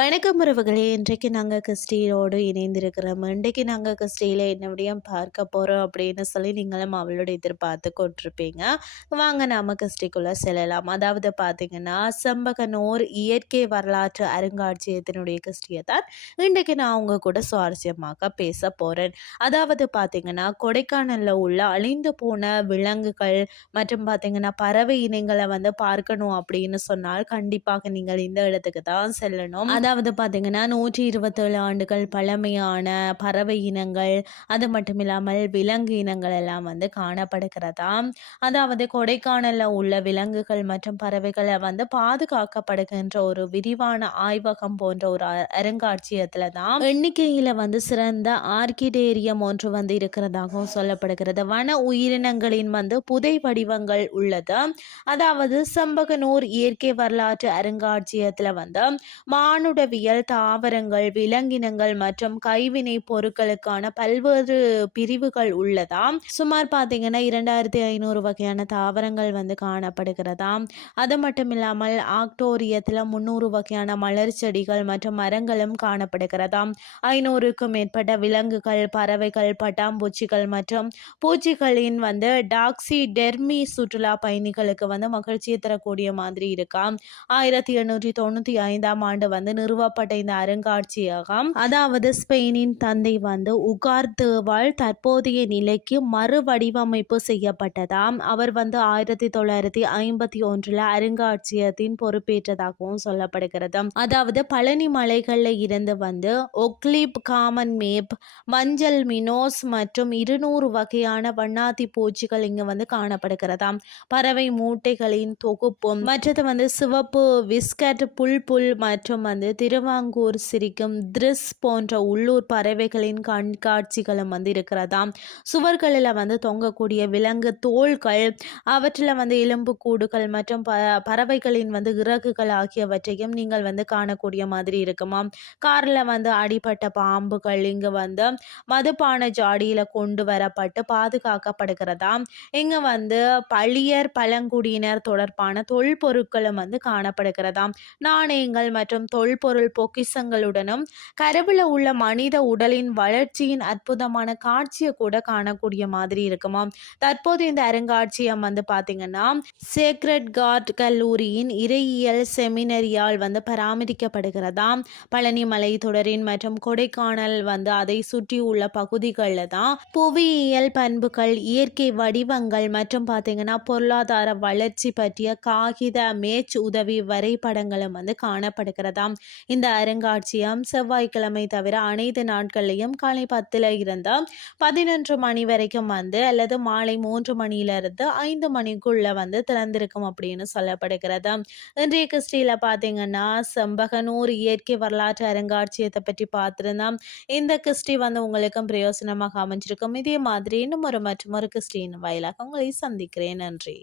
வணக்கம் உறவுகளே. இன்றைக்கு நாங்கள் கிறிஸ்டியோடு இணைந்திருக்கிறோம். இன்றைக்கு நாங்கள் கிறிஸ்டியில் என்ன விடையும் பார்க்க போகிறோம் அப்படின்னு சொல்லி நீங்களும் அவளோட எதிர்பார்த்து கொண்டிருப்பீங்க. வாங்க நாம கிறிஸ்டிக்குள்ளே செல்லலாம். அதாவது பார்த்தீங்கன்னா செம்பகனோர் இயற்கை வரலாற்று அருங்காட்சியகத்தினுடைய கிறிஸ்டியை தான் இன்றைக்கு நான் அவங்க கூட சுவாரஸ்யமாக பேச போகிறேன் அதாவது பார்த்தீங்கன்னா கொடைக்கானலில் உள்ள அழிந்து போன விலங்குகள் மற்றும் பார்த்தீங்கன்னா பறவை இனங்களை வந்து பார்க்கணும் அப்படின்னு சொன்னால் கண்டிப்பாக நீங்கள் இந்த இடத்துக்கு தான் செல்லணும். அதாவது அதாவது பார்த்தீங்கன்னா நூற்றி இருபத்தேழு ஆண்டுகள் பழமையான பறவை இனங்கள் அது மட்டும் இல்லாமல் விலங்கு இனங்கள் எல்லாம் வந்து காணப்படுகிறதா? அதாவது கொடைக்கானலில் உள்ள விலங்குகள் மற்றும் பறவைகளை வந்து பாதுகாக்கப்படுகின்ற ஒரு விரிவான ஆய்வகம் போன்ற ஒரு அருங்காட்சியகத்தில் தான் எண்ணிக்கையில் வந்து சிறந்த ஆர்கிடேரியம் ஒன்று வந்து இருக்கிறதாகவும் சொல்லப்படுகிறது. வன உயிரினங்களின் வந்து புதை வடிவங்கள் உள்ளது. அதாவது செம்பகனூர் இயற்கை வரலாற்று அருங்காட்சியகத்தில் வந்து மானு மானுடவியல் தாவரங்கள் விலங்கினங்கள் மற்றும் கைவினை பொருட்களுக்கான பல்வேறு பிரிவுகள் உள்ளதாம் சுமார் பார்த்தீங்கன்னா இரண்டாயிரத்தி ஐநூறு வகையான தாவரங்கள் வந்து காணப்படுகிறதாம் அது மட்டும் இல்லாமல் ஆக்டோரியத்தில் முன்னூறு வகையான மலர் செடிகள் மற்றும் மரங்களும் காணப்படுகிறதாம் ஐநூறுக்கும் மேற்பட்ட விலங்குகள் பறவைகள் பட்டாம்பூச்சிகள் மற்றும் பூச்சிகளின் வந்து டாக்ஸி டெர்மி சுற்றுலா பயணிகளுக்கு வந்து மகிழ்ச்சியை தரக்கூடிய மாதிரி இருக்காம் ஆயிரத்தி எண்ணூற்றி தொண்ணூற்றி ஐந்தாம் ஆண்டு வந்து நிறுவப்பட்ட இந்த அருங்காட்சியகம். அதாவது ஸ்பெயினின் தந்தை வந்து உகார்தேவால் தற்போதைய நிலைக்கு மறுவடிவமைப்பு செய்யப்பட்டதாம். அவர் வந்து ஆயிரத்தி தொள்ளாயிரத்தி ஐம்பத்தி ஒன்றில் அருங்காட்சியகத்தின் பொறுப்பேற்றதாகவும் சொல்லப்படுகிறது. அதாவது பழனி மலைகளில் இருந்து வந்து ஒக்லிப் காமன் மேப் மஞ்சள் மினோஸ் மற்றும் இருநூறு வகையான வண்ணாத்தி பூச்சிகள் இங்கு வந்து காணப்படுகிறதாம். பறவை மூட்டைகளின் தொகுப்பும் மற்றது வந்து சிவப்பு விஸ்கட் புல் புல் மற்றும் வந்து திருவாங்கூர் சிரிக்கும் திரிஸ் போன்ற உள்ளூர் பறவைகளின் கண்காட்சிகளும் வந்து இருக்கிறதாம். சுவர்களில் வந்து தொங்கக்கூடிய விலங்கு தோள்கள் அவற்றில் வந்து எலும்பு கூடுகள் மற்றும் ப பறவைகளின் வந்து இறகுகள் ஆகியவற்றையும் நீங்கள் வந்து காணக்கூடிய மாதிரி இருக்குமாம். காரில் வந்து அடிப்பட்ட பாம்புகள் இங்கு வந்து மதுபான ஜாடியில் கொண்டு வரப்பட்டு பாதுகாக்கப்படுகிறதாம். இங்கே வந்து பழியர் பழங்குடியினர் தொடர்பான தொல்பொருட்களும் வந்து காணப்படுகிறதாம். நாணயங்கள் மற்றும் தொல் பொருள் பொக்கிசங்களுடனும் கருவில் உள்ள மனித உடலின் வளர்ச்சியின் அற்புதமான காட்சியை கூட காணக்கூடிய மாதிரி இருக்குமா தற்போது இந்த அருங்காட்சியம் வந்து பார்த்தீங்கன்னா சேக்ரெட் கார்ட் கல்லூரியின் இறையியல் செமினரியால் வந்து பராமரிக்கப்படுகிறதாம் பழனிமலை தொடரின் மற்றும் கொடைக்கானல் வந்து அதை சுற்றியுள்ள பகுதிகளில் தான் புவியியல் பண்புகள் இயற்கை வடிவங்கள் மற்றும் பார்த்தீங்கன்னா பொருளாதார வளர்ச்சி பற்றிய காகித மேட்ச் உதவி வரைபடங்களும் வந்து காணப்படுகிறதாம். இந்த அருங்காட்சியம் செவ்வாய்க்கிழமை தவிர அனைத்து நாட்களையும் காலை பத்தில் இருந்து பதினொன்று மணி வரைக்கும் வந்து அல்லது மாலை மூன்று மணியிலிருந்து ஐந்து மணிக்குள்ள வந்து திறந்திருக்கும் அப்படின்னு சொல்லப்படுகிறது. இன்றைய கிறிஸ்டியில் பார்த்தீங்கன்னா செம்பகனூர் இயற்கை வரலாற்று அருங்காட்சியத்தை பற்றி பார்த்துருந்தோம் இந்த கிறிஸ்டி வந்து உங்களுக்கும் பிரயோசனமாக அமைஞ்சிருக்கும். இதே மாதிரி இன்னும் ஒரு மற்றும் ஒரு கிறிஸ்டின் வாயிலாக உங்களை சந்திக்கிறேன். நன்றி.